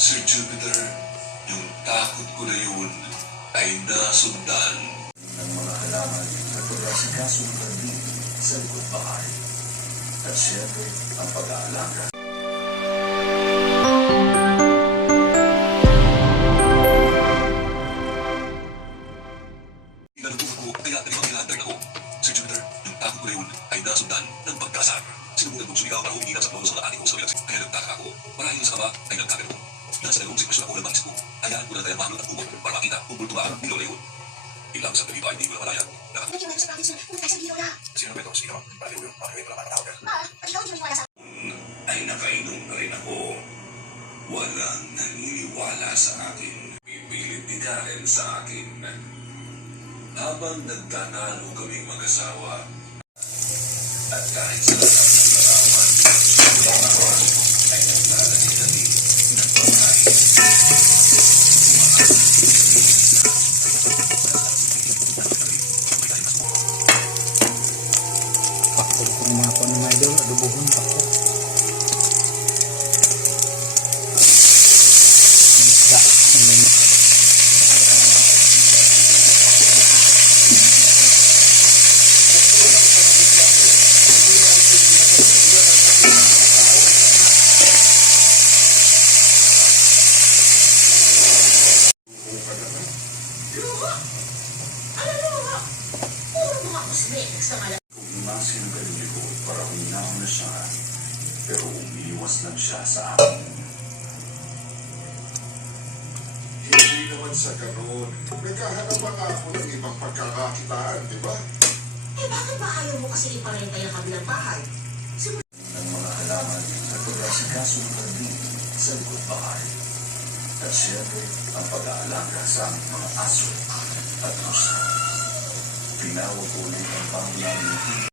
Sir Jupiter, yung takot ko na yun ay nasundan. Ng mga halaman at pag-asikaso ng karding sa likod bahay. At siyempre, ang pag-aalaga. Inalutuhan ko, kaya nagpangilagdag ako. Sir Jupiter, yung takot ko na yun ay nasundan ng pagkasar. Sinubukan kong sumigaw para huminap sa puso sa ating kong sabilang. Kaya nagtaka ako, marahil sa ama ay nagkakalo. Nasa dalawang sitwasyon ako ng manisip ko. Hayaan ko na kaya mahalot at umot para makita kung bulto ba ang bilo na yun. Ilang sa gabi pa hindi ko na malayan. Hindi mo sa bakit sir, punta tayo sa biro na. Sino ba ito? Sige naman, para yun, para may pala patawag ka. Pag ikaw hindi mo iwala sa Ay nakainom na rin ako. Walang naniniwala sa akin. Pipilit ni Karen sa akin. Habang nagtatalo kaming mag-asawa. At kahit sa lahat ng larawan, ang ako ay naglalagay kami ng pagkain. Pakto kung mga pa ng idol, adobohon pakto. Isda. puro mga cosmetics sa mga Kung imasin ang galing ko para uminaw na siya, pero umiiwas lang siya sa akin. Hindi naman sa ganoon. Naghahanap pa nga ako ng ibang pagkakakitaan, di ba? Eh bakit ba ayaw mo kasi iparenta yung kabilang bahay? Ng mga halaman at pag-asikaso ng karding sa likod bahay. At siyempre, ang pag-aalaga sa aming mga aso at pusa. Tinawag ko ulit ang pangunahin